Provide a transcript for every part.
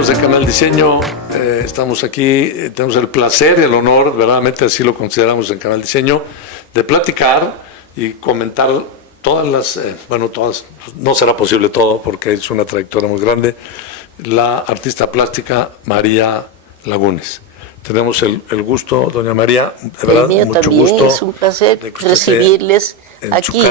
amigos de Canal Diseño, estamos aquí, tenemos el placer y el honor, verdaderamente así lo consideramos en Canal Diseño, de platicar y comentar todas las, todas, no será posible todo porque es una trayectoria muy grande, la artista plástica María Lagunes. Tenemos el gusto, doña María, de verdad, mucho también gusto. Es un placer recibirles en aquí.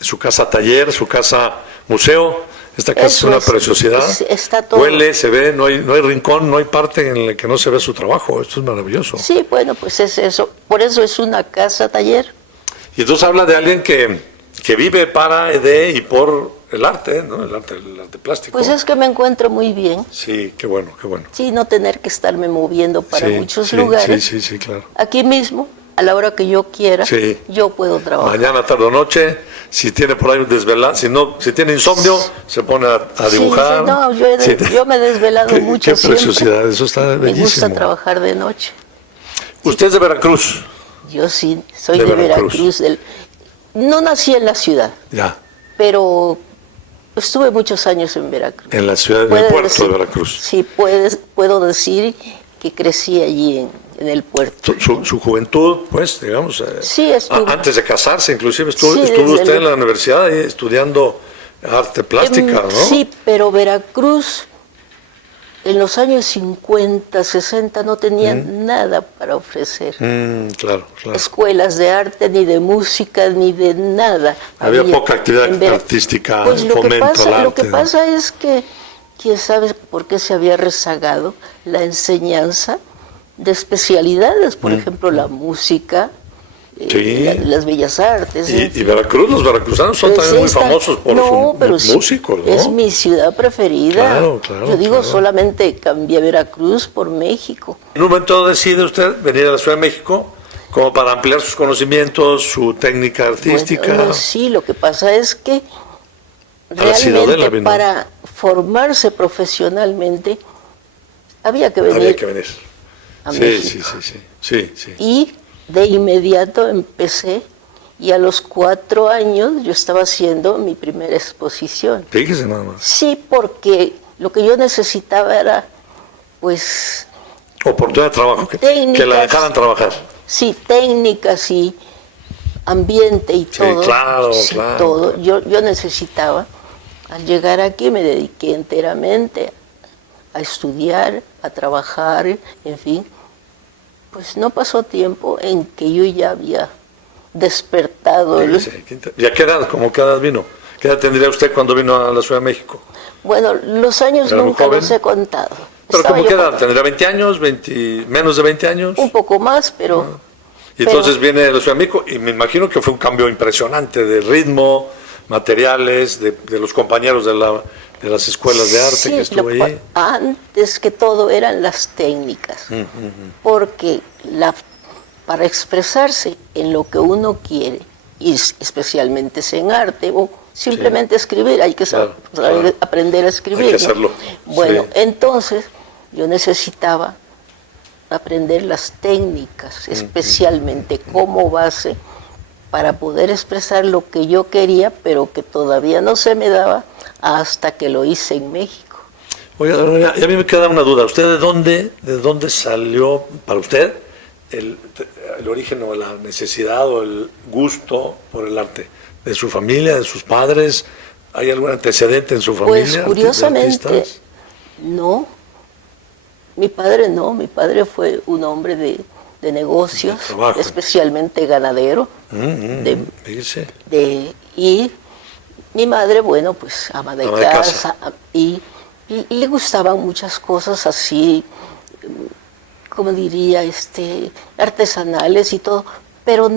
Su casa taller, su casa museo. Esta casa es una preciosidad. Está todo. Huele, se ve, no hay rincón, no hay parte en la que no se ve su trabajo. Esto es maravilloso. Sí, bueno, pues es eso. Por eso es una casa taller. Y entonces habla de alguien que vive para, de y por el arte, ¿no? El arte plástico. Pues es que me encuentro muy bien. Sí, qué bueno, qué bueno. Sí, no tener que estarme moviendo para muchos lugares. Sí, claro. Aquí mismo, a la hora que yo quiera, yo puedo trabajar. Mañana, tarde o noche, si tiene por ahí un desvelado, si tiene insomnio, se pone a dibujar. No, yo me he desvelado mucho. Qué preciosidad, eso está bellísimo. Me gusta trabajar de noche. ¿Usted es de Veracruz? Yo sí, soy de Veracruz. No nací en la ciudad, pero estuve muchos años en Veracruz. En la ciudad, en el puerto de Veracruz. Sí, puedo decir que crecí allí en el puerto. Su juventud, pues, digamos, sí, antes de casarse, inclusive, estuvo usted en la universidad ahí, estudiando arte plástica, ¿no? Sí, pero Veracruz en los años 50, 60 no tenía nada para ofrecer. Claro. Escuelas de arte, ni de música, ni de nada. Había poca actividad artística, pues fomento al arte. Lo que pasa es que, quién sabe por qué se había rezagado la enseñanza de especialidades, por ejemplo, la música, las bellas artes. Y Veracruz, los veracruzanos son también muy famosos por sus músicos, ¿no? Es mi ciudad preferida. Claro. Yo digo, solamente cambié Veracruz por México. En un momento decide usted venir a la Ciudad de México como para ampliar sus conocimientos, su técnica artística. Bueno, sí, lo que pasa es que realmente para formarse profesionalmente había que venir a México. Sí. Y de inmediato empecé, y a los 4 años yo estaba haciendo mi primera exposición. Fíjese nada más. Sí, porque lo que yo necesitaba era, pues... oportunidad de trabajo, que la dejaran trabajar. Sí, técnicas y ambiente y todo. Claro. Todo. Yo necesitaba. Al llegar aquí me dediqué enteramente a estudiar, a trabajar, en fin. Pues no pasó tiempo en que yo ya había despertado. ¿Y a qué edad? ¿Cómo qué edad vino? ¿Qué edad tendría usted cuando vino a la Ciudad de México? Bueno, los años nunca los he contado. ¿Pero cómo qué edad? ¿Tendría 20 años? ¿Menos de 20 años? Un poco más, pero... Y entonces viene a la Ciudad de México y me imagino que fue un cambio impresionante de ritmo, materiales, de los compañeros de las escuelas de arte que estuvo ahí. Antes que todo eran las técnicas, porque para expresarse en lo que uno quiere, y especialmente en arte, o simplemente escribir, hay que saber aprender a escribir. Hay que hacerlo. Bueno, entonces yo necesitaba aprender las técnicas, especialmente como base, para poder expresar lo que yo quería, pero que todavía no se me daba hasta que lo hice en México. Oiga, y a mí me queda una duda. ¿Usted de dónde salió para usted el origen o la necesidad o el gusto por el arte? ¿De su familia, de sus padres? ¿Hay algún antecedente en su familia? Pues curiosamente, no. Mi padre no. Mi padre fue un hombre de negocios, especialmente ganadero. Y mi madre, bueno, pues ama de casa. Y le gustaban muchas cosas así, como diría, artesanales y todo. Pero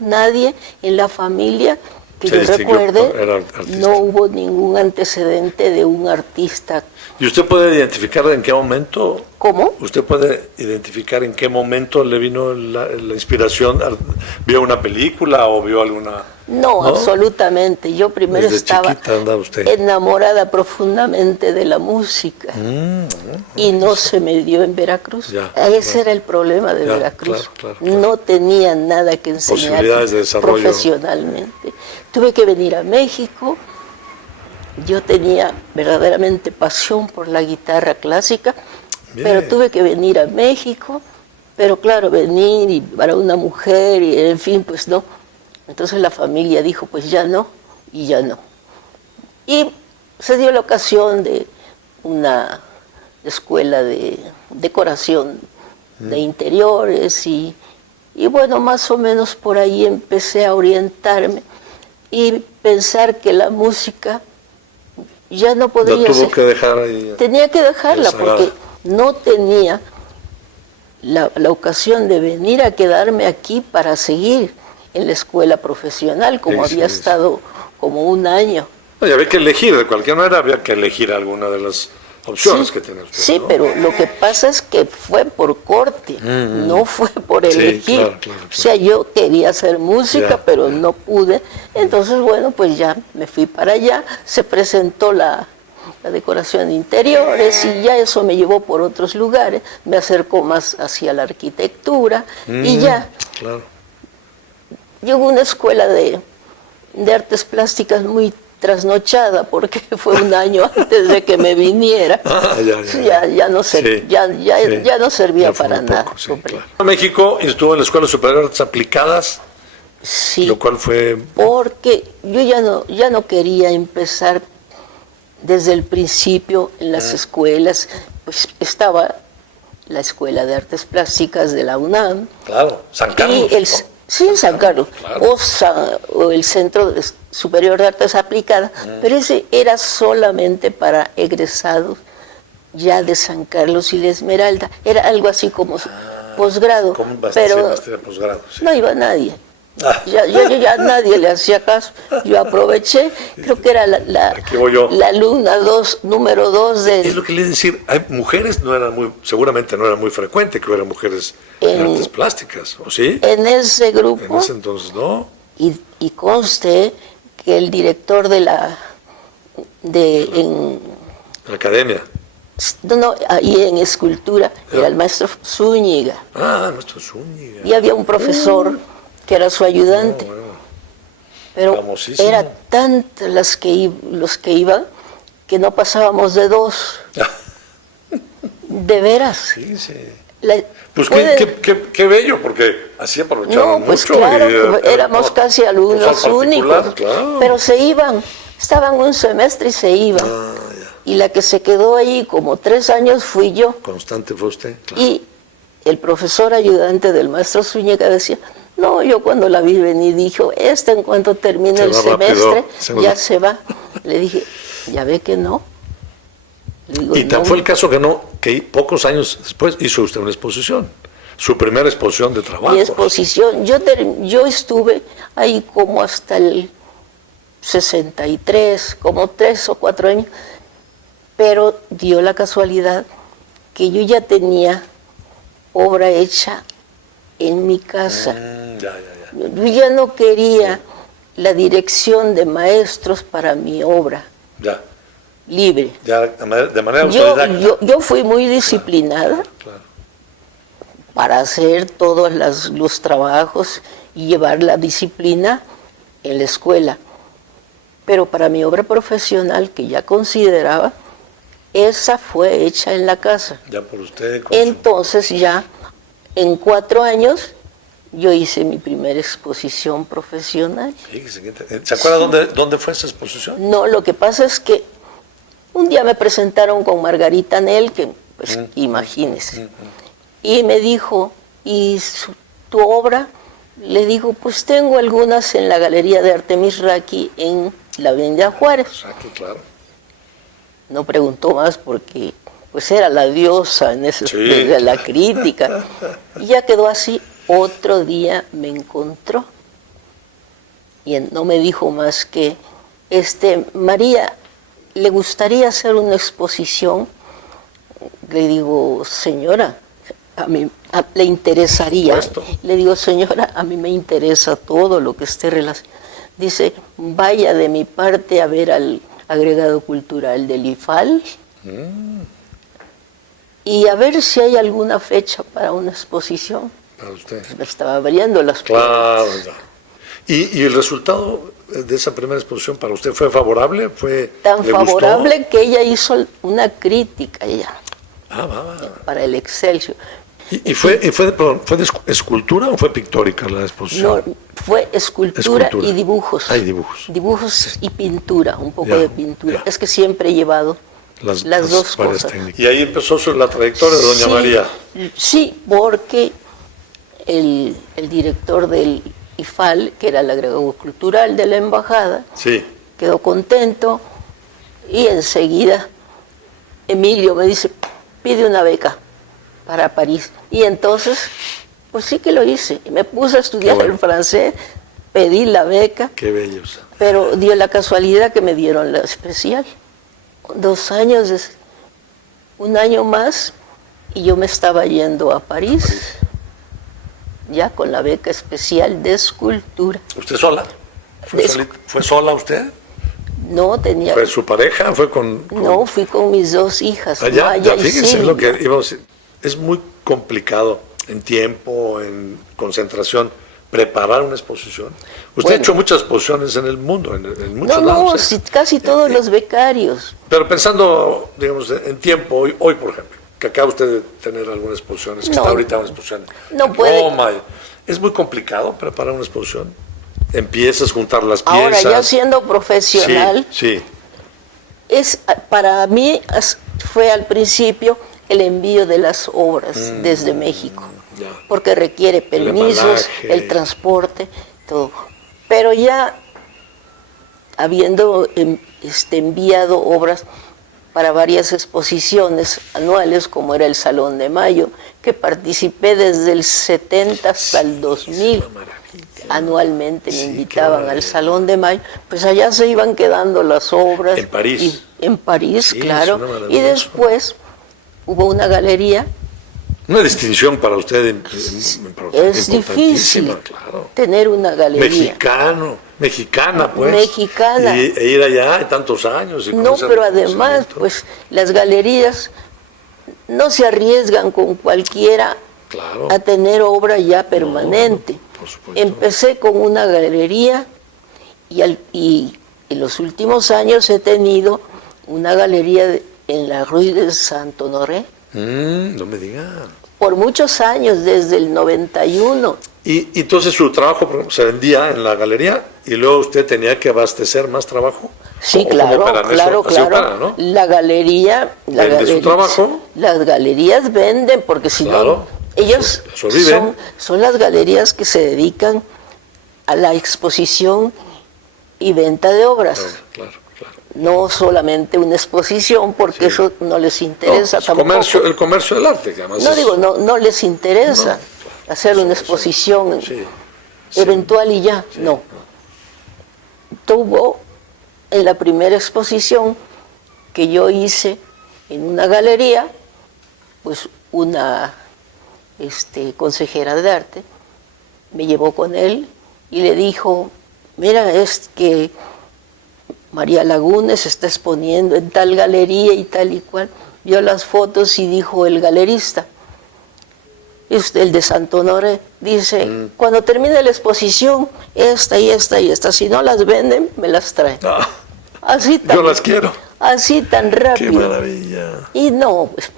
nadie en la familia que yo recuerde, no hubo ningún antecedente de un artista. ¿Y usted puede identificar en qué momento? ¿Cómo? ¿Usted puede identificar en qué momento le vino la inspiración? ¿Vio una película o vio alguna...? No, absolutamente. Yo primero estaba enamorada profundamente de la música y no se me dio en Veracruz. Ese era el problema de Veracruz. Claro. No tenía nada que enseñar profesionalmente. Tuve que venir a México yo tenía verdaderamente pasión por la guitarra clásica, Bien. pero tuve que venir a México, pero claro, venir y para una mujer, y en fin, pues no. Entonces la familia dijo, pues ya no, y ya no. Y se dio la ocasión de una escuela de decoración de interiores y bueno, más o menos por ahí empecé a orientarme y pensar que la música ya no podría tuvo ser. Que dejar ahí. Tenía que dejarla porque no tenía la ocasión de venir a quedarme aquí para seguir en la escuela profesional, como había estado como un año. Y había que elegir, de cualquier manera había que elegir alguna de las opciones que tiene usted. Sí, ¿no? pero lo que pasa es que fue por corte, no fue por elegir. Claro. O sea, yo quería hacer música, pero no pude. Entonces, bueno, pues ya me fui para allá, se presentó la decoración de interiores y ya eso me llevó por otros lugares, me acercó más hacia la arquitectura y ya. Claro. Llegó una escuela de artes plásticas muy trasnochada porque fue un año antes de que me viniera. Ya no servía para nada. Claro. México y estuvo en la Escuela Superior de Artes Aplicadas. Sí. Lo cual fue porque yo ya no quería empezar desde el principio en las escuelas. Pues estaba la Escuela de Artes Plásticas de la UNAM. Claro, San Carlos. Sí, en San Carlos, claro. o el Centro Superior de Artes Aplicadas, pero ese era solamente para egresados ya de San Carlos y la Esmeralda. Era algo así como posgrado, pero posgrado, sí. no iba nadie. Ya nadie le hacía caso. Yo aproveché, creo que era la alumna número 2 de... Es lo que le iba a decir, hay mujeres, seguramente no era muy frecuente que hubiera mujeres en artes plásticas, ¿o sí? En ese grupo. En ese entonces, ¿no? Y conste que el director de la academia. No, ahí en escultura era el maestro Zúñiga. El maestro Zúñiga. Y había un profesor que era su ayudante. Pero era tantas los que iban que no pasábamos de 2. De veras. Sí. Pues qué bello, porque así aprovechaban mucho. Pues claro, éramos casi alumnos únicos, claro. Pero se iban, estaban un semestre y se iban. Y la que se quedó ahí como 3 años fui yo. Constante fue usted, claro. Y el profesor ayudante del maestro Zúñiga decía, no, yo cuando la vi venir dijo, en cuanto termine el semestre, ya se va. Le dije, ya ve que no. Digo, y tan fue el caso que pocos años después hizo usted una exposición, su primera exposición de trabajo. Mi exposición, yo estuve ahí como hasta el 63, como 3 o 4 años, pero dio la casualidad que yo ya tenía obra hecha en mi casa. Yo ya no quería la dirección de maestros para mi obra. Libre. Ya de manera autodidacta. Yo fui muy disciplinada para hacer todos los trabajos y llevar la disciplina en la escuela. Pero para mi obra profesional, que ya consideraba, esa fue hecha en la casa. Ya por usted. Entonces ya en 4 años yo hice mi primera exposición profesional. ¿Se acuerda dónde fue esa exposición? No, lo que pasa es que un día me presentaron con Margarita Nel, que pues imagínese, y me dijo, ¿y tu obra? Le digo, pues tengo algunas en la Galería de Artemis Raqui en la Avenida Juárez. Claro. No preguntó más porque pues era la diosa en de la crítica. Y ya quedó así. Otro día me encontró y no me dijo más que, María, ¿le gustaría hacer una exposición? Le digo, señora, a mí le interesaría. Le digo, señora, a mí me interesa todo lo que esté relacionado. Dice, vaya de mi parte a ver al agregado cultural del IFAL y a ver si hay alguna fecha para una exposición. Para usted. Me estaba abriendo las puertas. Claro. ¿Y el resultado de esa primera exposición para usted fue favorable? Tan ¿le favorable gustó? que ella hizo una crítica ya Va. para el Excelsior. ¿Y fue de escultura o fue pictórica la exposición? No, fue escultura y dibujos. Hay dibujos. Dibujos Sí. y pintura, un poco Ya, de pintura. ya. Es que siempre he llevado las dos varias cosas. técnicas. Y ahí empezó la trayectoria de doña Sí, María. Sí, porque el director del IFAL, que era el agregado cultural de la embajada, Sí. quedó contento y enseguida Emilio me dice, pide una beca para París. Y entonces, pues sí que lo hice. Me puse a estudiar bueno. el francés, pedí la beca, Qué bellos. pero dio la casualidad que me dieron la especial. 2 años, un año más, y yo me estaba yendo a París, ya con la beca especial de escultura. ¿Usted sola? ¿Fue sola usted? No tenía... ¿Fue su pareja? ¿Fue con...? No, fui con mis 2 hijas. Ya Maya y fíjense Silvia. lo que iba a decir. Es muy complicado en tiempo, en concentración, preparar una exposición. Usted ha hecho muchas exposiciones en el mundo, en muchos lados. Sí, casi todos los becarios. Pero pensando, digamos, en tiempo, hoy por ejemplo, que acaba usted de tener algunas exposiciones, que está ahorita una exposición en Roma. Es muy complicado preparar una exposición. Empiezas a juntar las piezas. Ahora, ya siendo profesional, sí. Para mí fue al principio el envío de las obras desde México, ya. porque requiere permisos, el transporte, todo. Pero ya habiendo enviado obras para varias exposiciones anuales, como era el Salón de Mayo, que participé desde el 70 hasta el 2000. Anualmente me invitaban al Salón de Mayo, pues allá se iban quedando las obras. En París. En París, Sí, claro. Y después hubo una galería. Una distinción para usted Es difícil tener una galería. Mexicana, pues. Mexicana. E ir allá tantos años. No, pero además, pues las galerías no se arriesgan con cualquiera a tener obra ya permanente. Por supuesto. Empecé con una galería y en los últimos años he tenido una galería en la Rue de Saint-Honoré. No me diga. Por muchos años, desde el 91. Y entonces su trabajo por ejemplo, se vendía en la galería y luego usted tenía que abastecer más trabajo. Sí, claro. ¿No? La galería... ¿Vende su trabajo? Las galerías venden, porque si no... Ellos son las galerías que se dedican a la exposición y venta de obras. Claro. No solamente una exposición, porque eso no les interesa tampoco. El comercio del arte, que además no les interesa hacer una exposición eventual y ya. No. Tuvo en la primera exposición que yo hice en una galería, pues una consejera de arte me llevó con él y le dijo, mira, es que María Lagunes está exponiendo en tal galería y tal y cual. Vio las fotos y dijo el galerista, el de Saint-Honoré, dice, cuando termine la exposición, esta y esta y esta, si no las venden, me las traen. Así tan, yo las quiero. Así tan rápido. ¡Qué maravilla! Y no, pues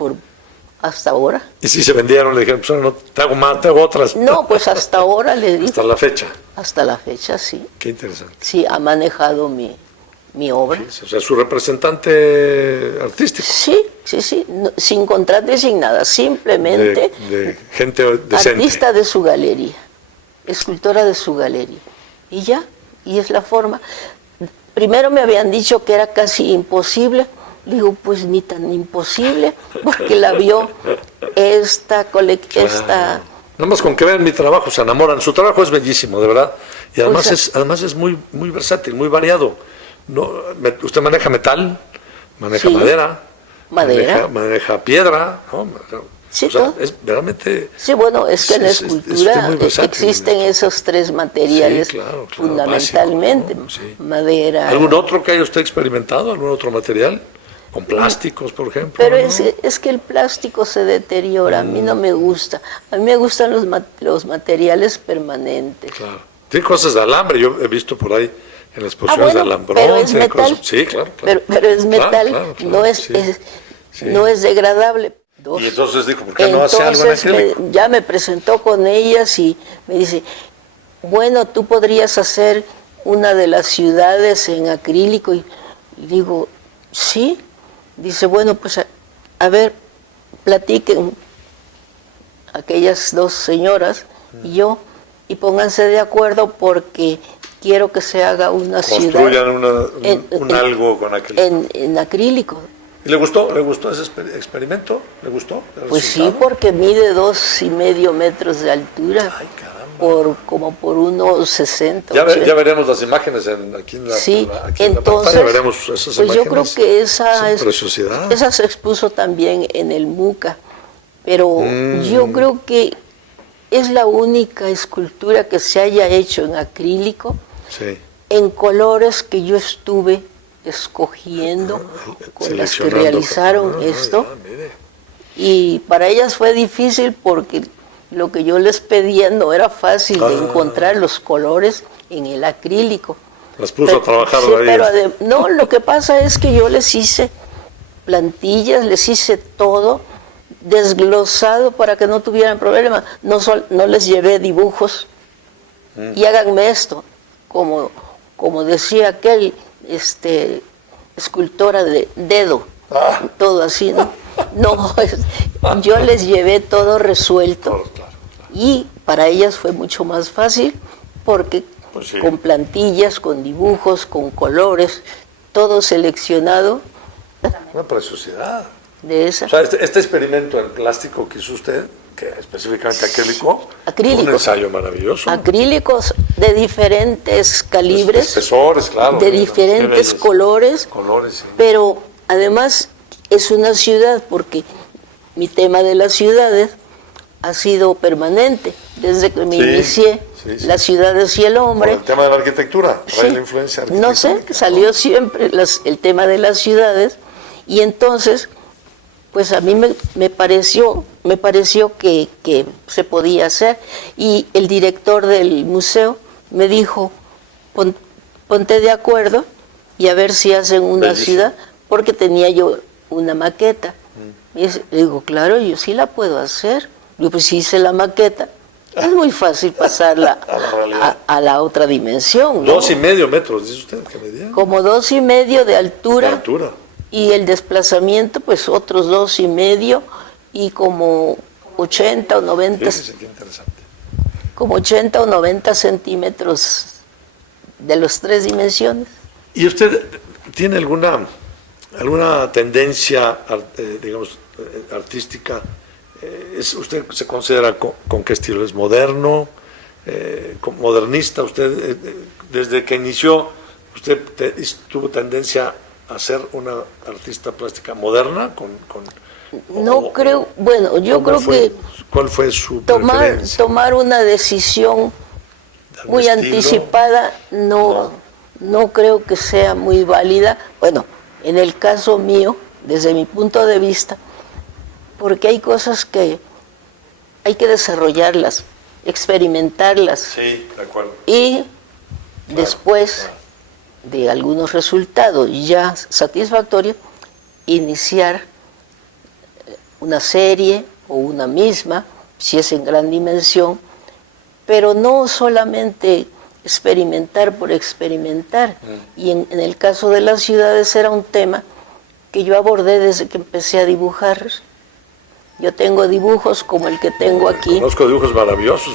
hasta ahora. ¿Y si se vendieron? Le dijeron, pues no, te hago más, te hago otras. No, pues hasta ahora le digo. Hasta la fecha. Hasta la fecha, sí. Qué interesante. Sí, ha manejado mi obra. Sí, o sea, su representante artístico. Sí, no, sin contrato y sin nada, simplemente de gente decente. Artista de su galería, escultora de su galería. Y ya, y es la forma. Primero me habían dicho que era casi imposible. Digo, pues ni tan imposible, porque la vio esta Nada más con que vean mi trabajo se enamoran. Su trabajo es bellísimo, de verdad. Y además, es muy versátil, muy variado. Usted maneja metal, maneja madera, maneja piedra, ¿no? Sí, o sea, es realmente... Sí, bueno, es que en la escultura existen esos 3 materiales fundamentalmente, básico, ¿no? Madera... ¿Algún otro que haya usted experimentado? ¿Algún otro material? ¿Con plásticos, por ejemplo? Pero ¿no? es que el plástico se deteriora, a mí no me gusta. A mí me gustan los materiales permanentes. Claro. Tiene cosas de alambre, yo he visto por ahí en las exposiciones de Alambrón. Pero es metal. Sí, claro. Pero es metal, claro, no es, sí, sí. no es degradable. Y entonces dijo, ¿por qué no hace algo en acrílico? Ya me presentó con ellas y me dice, bueno, tú podrías hacer una de las ciudades en acrílico. Y digo, sí. Dice, bueno, pues a ver, platiquen aquellas dos señoras y yo, y pónganse de acuerdo porque quiero que se haga una ciudad. Construyan algo con acrílico. En acrílico. ¿Y le gustó ese experimento? ¿Le gustó? Pues sí, porque mide 2,5 metros de altura. Ay, caramba. Como por 1,60. Ya veremos las imágenes aquí en la, sí, aquí entonces, en la pantalla, veremos esas pues imágenes. Yo creo que esa se expuso también en el MUCA, pero yo creo que es la única escultura que se haya hecho en acrílico, sí, en colores que yo estuve escogiendo con las que realizaron esto. Y para ellas fue difícil porque lo que yo les pedía no era fácil de encontrar los colores en el acrílico. Las puso a trabajar sí, pero no, lo que pasa es que yo les hice plantillas, les hice todo desglosado para que no tuvieran problema. No les llevé dibujos y háganme esto, como decía aquel escultora de dedo, todo así, ¿no? No, yo les llevé todo resuelto. Claro. Y para ellas fue mucho más fácil porque pues sí, con plantillas, con dibujos, con colores, todo seleccionado. Una preciosidad. De esa. O sea, este experimento en plástico que hizo usted, que específicamente acrílico, un ensayo maravilloso. Acrílicos de diferentes calibres, espesores, claro, de diferentes colores, sí. Pero además es una ciudad porque mi tema de las ciudades ha sido permanente desde que me inicié. Las ciudades y el hombre. Por el tema de la arquitectura, trae la influencia arquitectónica. No sé, salió siempre el tema de las ciudades y entonces, pues a mí me pareció que se podía hacer y el director del museo me dijo, ponte de acuerdo y a ver si hacen una ciudad, porque tenía yo una maqueta. Y le digo, claro, yo sí la puedo hacer. Yo pues hice la maqueta. Es muy fácil pasarla a la otra dimensión, ¿no? 2,5 metros, dice usted, que medía. Como 2,5 de altura. Y el desplazamiento, pues otros 2,5 y como 80 o 90. Fíjese qué interesante. Como 80 o 90 centímetros de las 3 dimensiones. ¿Y usted tiene alguna tendencia, digamos, artística? ¿Usted se considera con qué estilo? ¿Es moderno? ¿Modernista? ¿Usted, desde que inició, usted tuvo tendencia a ser una artista plástica moderna? No creo, bueno, yo creo que... ¿Cuál fue su preferencia? Tomar una decisión muy anticipada no creo que sea muy válida. Bueno, en el caso mío, desde mi punto de vista, porque hay cosas que hay que desarrollarlas, experimentarlas. Sí, de acuerdo. Y después de algunos resultados ya satisfactorios, iniciar una serie o una misma, si es en gran dimensión, pero no solamente experimentar por experimentar. Y en el caso de las ciudades era un tema que yo abordé desde que empecé a dibujar. Yo tengo dibujos como el que tengo aquí. Conozco dibujos maravillosos.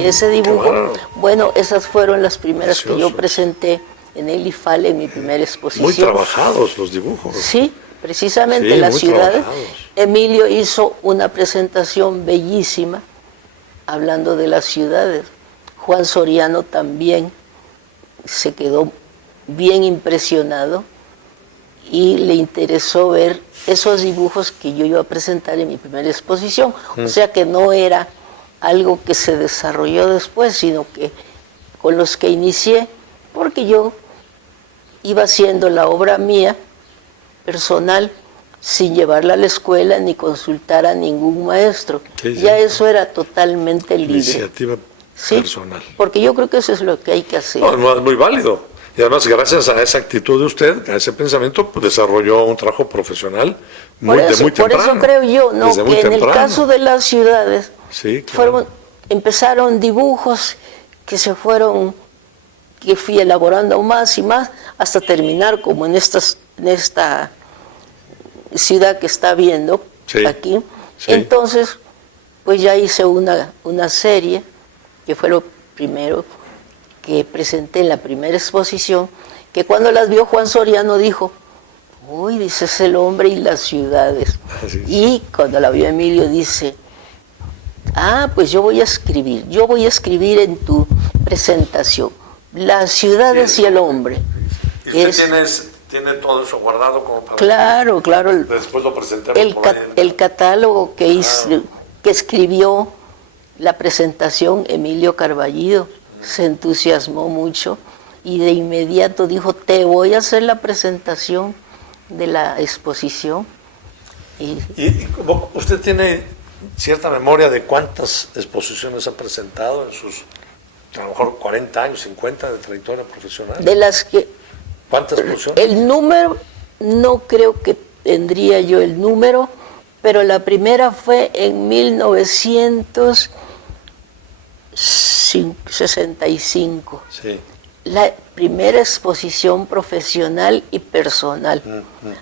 Ese dibujo, bueno, esas fueron las primeras que yo presenté en el IFAL en mi primera exposición. Muy trabajados los dibujos. Sí, precisamente las ciudades. Emilio hizo una presentación bellísima hablando de las ciudades. Juan Soriano también se quedó bien impresionado y le interesó ver esos dibujos que yo iba a presentar en mi primera exposición. O sea que no era algo que se desarrolló después, sino que con los que inicié, porque yo iba haciendo la obra mía, personal, sin llevarla a la escuela ni consultar a ningún maestro. Ya eso era totalmente libre. Iniciativa personal. Porque yo creo que eso es lo que hay que hacer. No, es muy válido. Y además, gracias a esa actitud de usted, a ese pensamiento, pues, desarrolló un trabajo profesional de muy temprano. Por eso creo yo, ¿no? Que en el caso de las ciudades, sí, claro, empezaron dibujos que que fui elaborando más y más, hasta terminar como en esta ciudad que está viendo aquí. Sí. Entonces, pues ya hice una serie, que fue lo primero que presenté en la primera exposición, que cuando las vio Juan Soriano dijo, uy, dice, es el hombre y las ciudades. Y cuando la vio Emilio dice, pues yo voy a escribir en tu presentación, las ciudades y el hombre. ¿Y usted tiene todo eso guardado como para... Claro. Después lo presentamos el catálogo que escribió la presentación Emilio Carballido, se entusiasmó mucho y de inmediato dijo, te voy a hacer la presentación de la exposición. ¿Y usted tiene cierta memoria de cuántas exposiciones ha presentado en sus, a lo mejor 40 años, 50 de trayectoria profesional? De las que... ¿Cuántas exposiciones? El número, no creo que tendría yo el número, pero la primera fue en 1965. Sí. La primera exposición profesional y personal.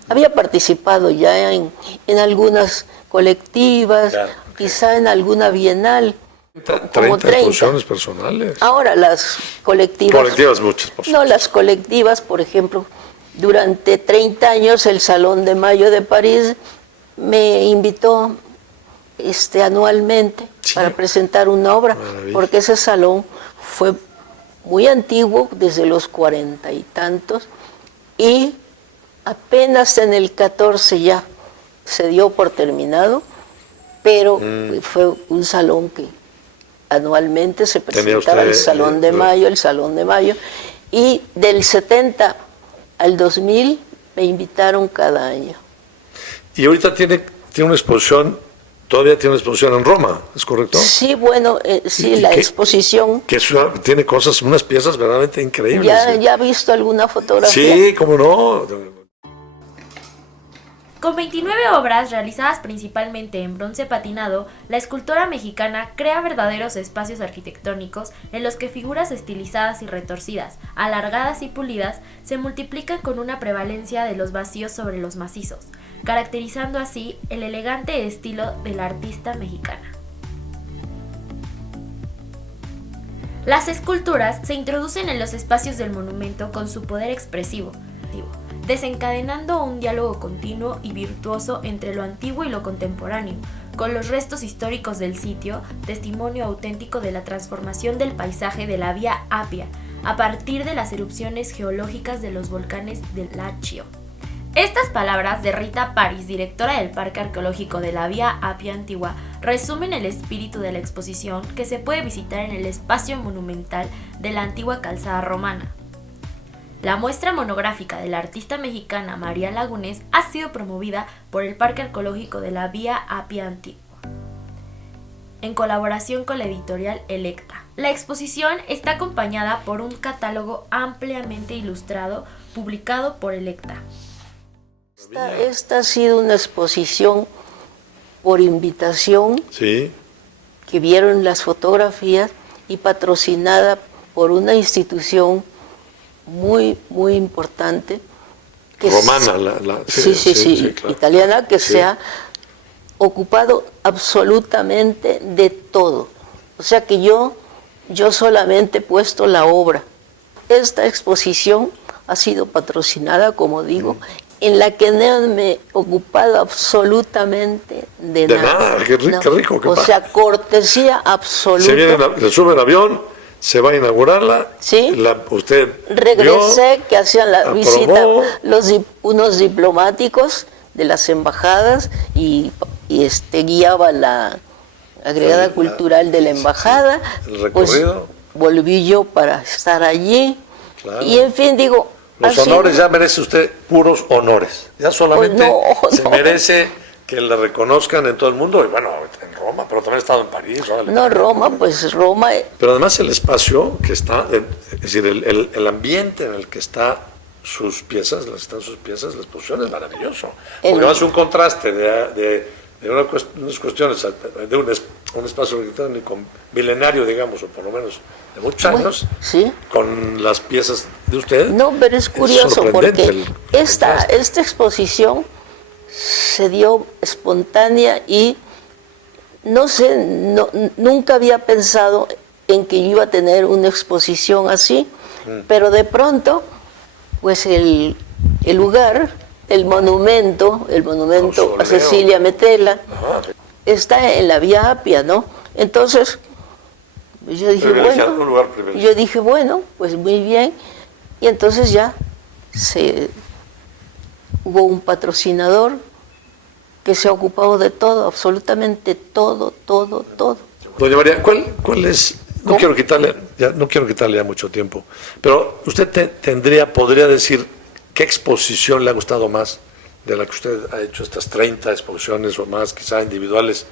Había participado ya en algunas colectivas, claro, quizá en alguna bienal. 30 exposiciones personales. Ahora las colectivas... Colectivas muchas, por supuesto. No, las colectivas, por ejemplo, durante 30 años el Salón de Mayo de París me invitó anualmente para presentar una obra, porque ese salón fue muy antiguo, desde los 40 y tantos, y apenas en el 14 ya se dio por terminado, pero fue un salón que anualmente se presentaba el Salón de Mayo, y del 70 al 2000 me invitaron cada año. Y ahorita tiene una exposición. Todavía tiene una exposición en Roma, ¿es correcto? Sí, bueno, la exposición... Que tiene cosas, unas piezas verdaderamente increíbles. ¿Ya ha visto alguna fotografía? Sí, cómo no. Con 29 obras realizadas principalmente en bronce patinado, la escultora mexicana crea verdaderos espacios arquitectónicos en los que figuras estilizadas y retorcidas, alargadas y pulidas, se multiplican con una prevalencia de los vacíos sobre los macizos, caracterizando así el elegante estilo de la artista mexicana. Las esculturas se introducen en los espacios del monumento con su poder expresivo, desencadenando un diálogo continuo y virtuoso entre lo antiguo y lo contemporáneo, con los restos históricos del sitio, testimonio auténtico de la transformación del paisaje de la Vía Apia, a partir de las erupciones geológicas de los volcanes del Lacio. Estas palabras de Rita Paris, directora del Parque Arqueológico de la Vía Apia Antigua, resumen el espíritu de la exposición que se puede visitar en el espacio monumental de la antigua calzada romana. La muestra monográfica de la artista mexicana María Lagunes ha sido promovida por el Parque Arqueológico de la Vía Apia Antigua, en colaboración con la editorial Electa. La exposición está acompañada por un catálogo ampliamente ilustrado publicado por Electa. Esta ha sido una exposición por invitación, sí, que vieron las fotografías, y patrocinada por una institución muy importante, que romana, sí, claro, italiana, que se ha ocupado absolutamente de todo. O sea que yo solamente he puesto la obra. Esta exposición ha sido patrocinada, como digo, en la que no me he ocupado absolutamente de nada. Qué rico. O sea, cortesía absoluta. Se sube el avión, se va a inaugurarla. Sí. Usted regresé, que hacían la aprobó. visita unos diplomáticos de las embajadas y guiaba la agregada cultural de la embajada. El recorrido. Pues, volví yo para estar allí. Claro. Y en fin, digo... Los honores, ya merece usted puros honores. Ya solamente se merece que le reconozcan en todo el mundo, y bueno, en Roma, pero también ha estado en París. No, Roma, pues Roma. Pero además el espacio que está, es decir, el ambiente en el que están sus piezas, la exposición es maravilloso. Porque además un contraste de unas cuestiones, de un espacio arquitectónico milenario, digamos, o por lo menos de muchos años, sí, con las piezas de usted. No, pero es curioso porque esta exposición se dio espontánea y no sé, nunca había pensado en que yo iba a tener una exposición así, pero de pronto, pues el lugar, el monumento a Cecilia Metela, está en la Vía Apia, ¿no? Entonces, yo dije, bueno, pues muy bien, y entonces ya hubo un patrocinador que se ha ocupado de todo, absolutamente todo. Doña María, ¿cuál es? No quiero quitarle ya mucho tiempo, pero usted podría decir qué exposición le ha gustado más de la que usted ha hecho, estas 30 exposiciones o más, quizá individuales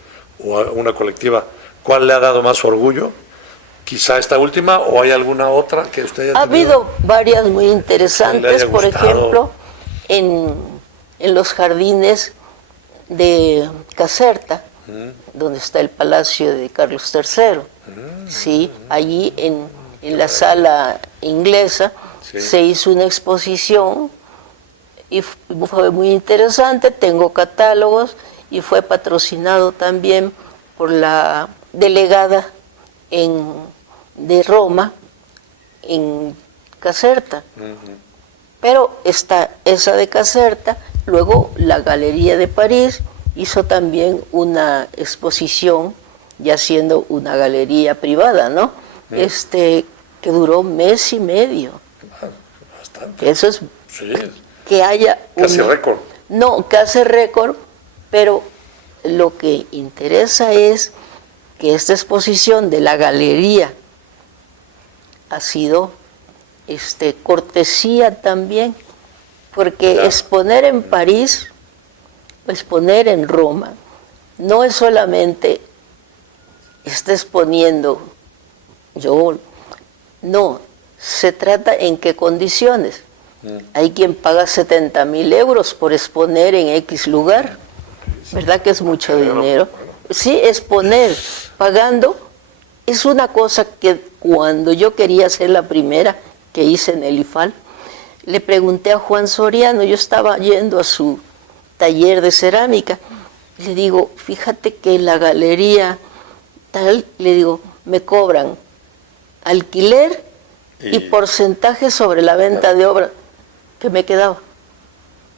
o una colectiva. ¿Cuál le ha dado más orgullo? Quizá esta última, o hay alguna otra que usted haya tenido. Ha habido varias muy interesantes, por ejemplo, en los jardines de Caserta, donde está el Palacio de Carlos III. Sí, allí en la sala inglesa se hizo una exposición y fue muy interesante. Tengo catálogos y fue patrocinado también por la delegada de Roma en Caserta. Pero está esa de Caserta. Luego la Galería de París hizo también una exposición, ya siendo una galería privada, ¿no? Que duró mes y medio. Bastante. Eso es sí. Que haya casi récord. No, casi récord, pero lo que interesa es que esta exposición de la galería ha sido cortesía también, porque exponer en París, exponer en Roma, no es solamente está exponiendo yo, no, se trata en qué condiciones. Hay quien paga 70.000 euros por exponer en X lugar, ¿verdad que es mucho dinero? Sí, exponer pagando es una cosa que cuando yo quería ser la primera que hice en el IFAL, le pregunté a Juan Soriano, yo estaba yendo a su taller de cerámica, le digo, fíjate que la galería tal, le digo, me cobran alquiler y porcentaje sobre la venta de obra que me quedaba,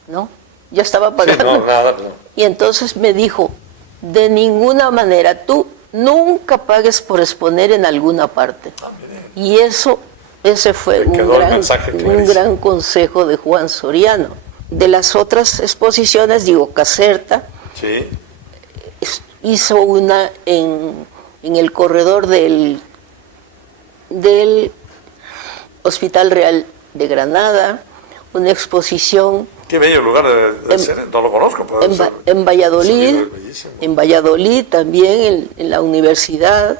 ¿no? Ya estaba pagando. Sí, no, nada, no. Y entonces me dijo, de ninguna manera, tú nunca pagues por exponer en alguna parte. Y ese fue un gran consejo de Juan Soriano. De las otras exposiciones, digo, Caserta hizo una en el corredor del Hospital Real de Granada, una exposición. Qué bello lugar de ser, no lo conozco. En Valladolid, también en la universidad,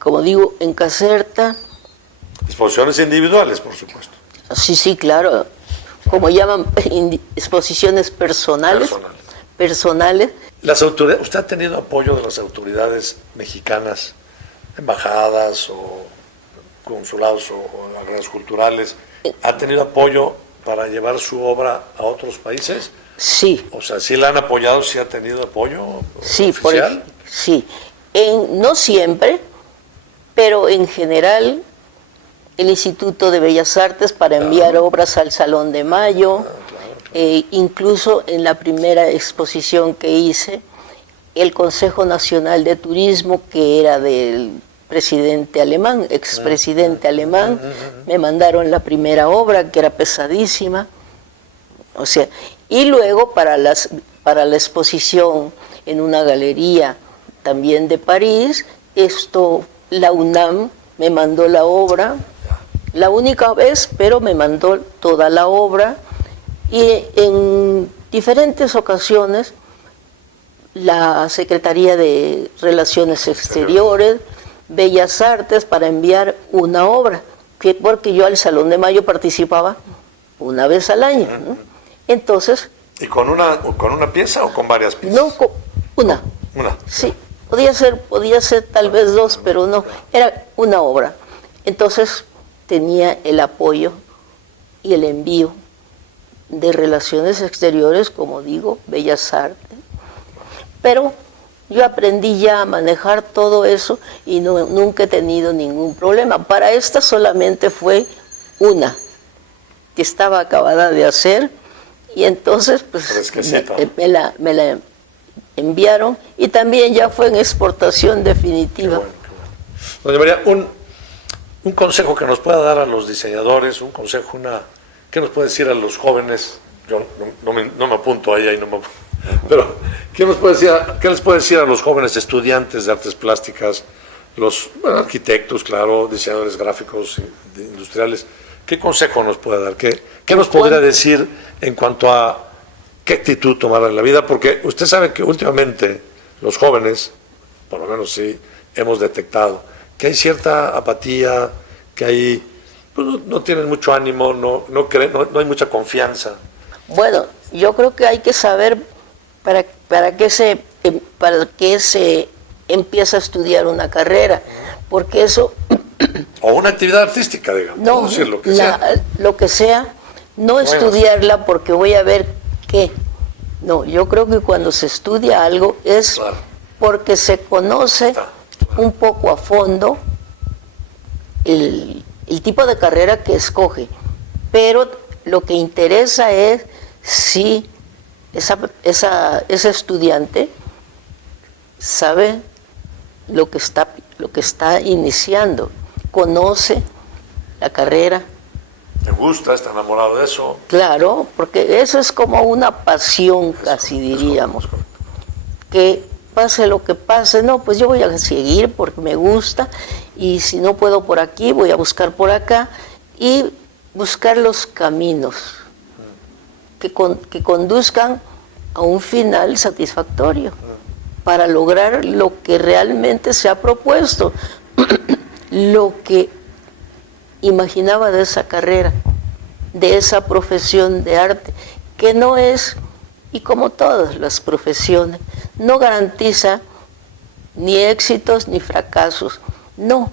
como digo, en Caserta. Exposiciones individuales, por supuesto. Sí, claro, como llaman, exposiciones personales. Las autoridades, ¿usted ha tenido apoyo de las autoridades mexicanas, embajadas o consulados o agregados culturales? ¿Ha tenido apoyo para llevar su obra a otros países? Sí. O sea, ¿sí la han apoyado, sí ha tenido apoyo oficial? Sí, no siempre, pero en general el Instituto de Bellas Artes para enviar obras al Salón de Mayo, incluso en la primera exposición que hice, el Consejo Nacional de Turismo, que era del presidente alemán, expresidente alemán, me mandaron la primera obra, que era pesadísima, o sea, y luego para la exposición en una galería también de París, la UNAM me mandó la obra, la única vez, pero me mandó toda la obra, y en diferentes ocasiones la Secretaría de Relaciones Exteriores, Bellas Artes, para enviar una obra, porque yo al Salón de Mayo participaba una vez al año, ¿no? Entonces... ¿Y con una pieza o con varias piezas? No, una. Una. Sí, podía ser tal vez dos, pero no, era una obra. Entonces tenía el apoyo y el envío de Relaciones Exteriores, como digo, Bellas Artes. Pero yo aprendí ya a manejar todo eso y nunca he tenido ningún problema. Para esta solamente fue una que estaba acabada de hacer y entonces pues me la enviaron y también ya fue en exportación definitiva. Qué bueno. Doña María, un consejo que nos pueda dar a los diseñadores, un consejo, ¿qué nos puede decir a los jóvenes? Yo no me apunto ahí no me apunto. Pero, ¿qué les puede decir a los jóvenes estudiantes de artes plásticas, los arquitectos, claro, diseñadores gráficos, industriales? ¿Qué consejo nos puede dar? ¿Qué nos podría decir en cuanto a qué actitud tomar en la vida? Porque usted sabe que últimamente los jóvenes, por lo menos sí, hemos detectado que hay cierta apatía, que hay, pues no tienen mucho ánimo, no hay mucha confianza. Bueno, yo creo que hay que saber para qué se empieza a estudiar una carrera, porque eso... O una actividad artística, digamos. No, decir, lo que sea, no estudiarla porque voy a ver qué. No, yo creo que cuando se estudia algo es porque se conoce un poco a fondo el tipo de carrera que escoge, pero lo que interesa es si ese estudiante sabe lo que está iniciando, conoce la carrera. ¿Te gusta? ¿Está enamorado de eso? Claro, porque eso es como una pasión, casi diríamos. Que pase lo que pase, no, pues yo voy a seguir porque me gusta, y si no puedo por aquí, voy a buscar por acá, y buscar los caminos que conduzcan a un final satisfactorio para lograr lo que realmente se ha propuesto, lo que imaginaba de esa carrera, de esa profesión de arte, que no es, y como todas las profesiones, no garantiza ni éxitos ni fracasos, no,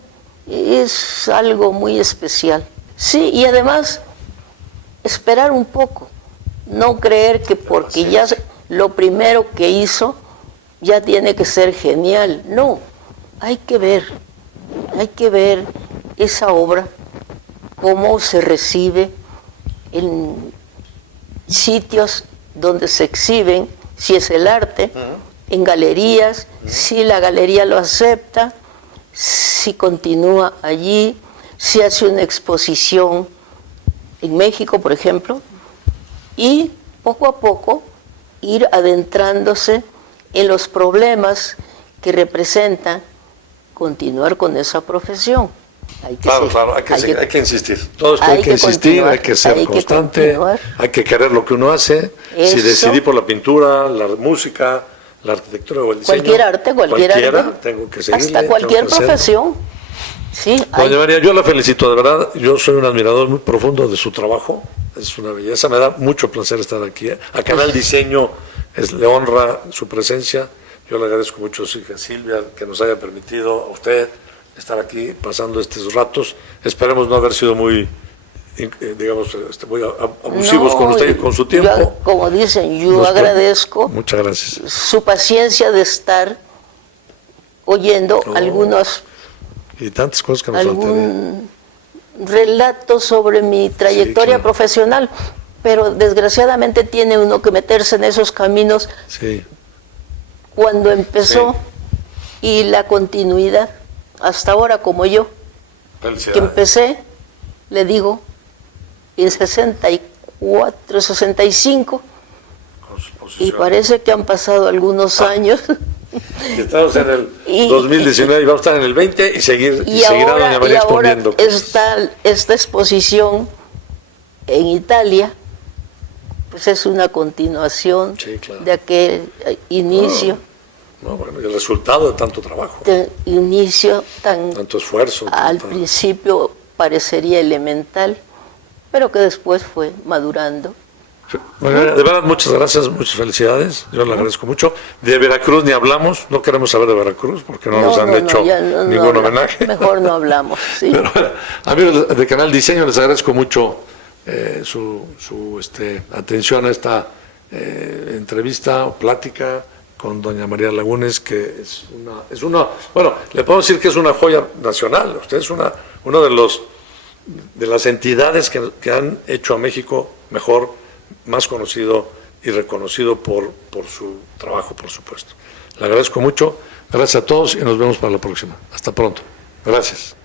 es algo muy especial. Sí, y además, esperar un poco, no creer que porque ya lo primero que hizo ya tiene que ser genial, no, hay que ver esa obra, cómo se recibe en sitios donde se exhiben, si es el arte, en galerías, si la galería lo acepta, si continúa allí, si hace una exposición en México, por ejemplo, y poco a poco ir adentrándose en los problemas que representan continuar con esa profesión. Hay que insistir. Todo esto hay que insistir, hay que ser constante, hay que querer lo que uno hace. Eso. Si decidí por la pintura, la música, la arquitectura o el diseño, cualquier arte, tengo que seguirle, hasta cualquier profesión. Sí, Doña María, yo la felicito, de verdad, yo soy un admirador muy profundo de su trabajo, es una belleza, me da mucho placer estar aquí. A Canal Diseño le honra su presencia, yo le agradezco mucho a su hija Silvia que nos haya permitido a usted estar aquí pasando estos ratos. Esperemos no haber sido muy, digamos, muy abusivos con usted y con su tiempo. Como dicen, yo agradezco. Muchas gracias. Su paciencia de estar oyendo algunos y tantas cosas que nos algún relato sobre mi trayectoria profesional, pero desgraciadamente tiene uno que meterse en esos caminos cuando empezó y la continuidad hasta ahora, como yo, que empecé, le digo, en 64, 65, y parece que han pasado algunos años. Y estamos en el 2019 y vamos a estar en el 20 y seguirá Doña María exponiendo. Está esta exposición en Italia, pues es una continuación de aquel inicio. No, bueno, y el resultado de tanto trabajo, De inicio tanto esfuerzo. al principio parecería elemental, pero que después fue madurando. Bueno, de verdad, muchas gracias, muchas felicidades. Yo le agradezco mucho. De Veracruz ni hablamos, no queremos saber de Veracruz porque no nos han hecho ningún homenaje. Mejor no hablamos. Sí. Pero, amigos de Canal Diseño, les agradezco mucho su atención a esta entrevista o plática con doña María Lagunes, que es una, bueno, le puedo decir que es una joya nacional. Usted es uno de las entidades que han hecho a México mejor, más conocido y reconocido por su trabajo, por supuesto. Le agradezco mucho, gracias a todos y nos vemos para la próxima. Hasta pronto. Gracias.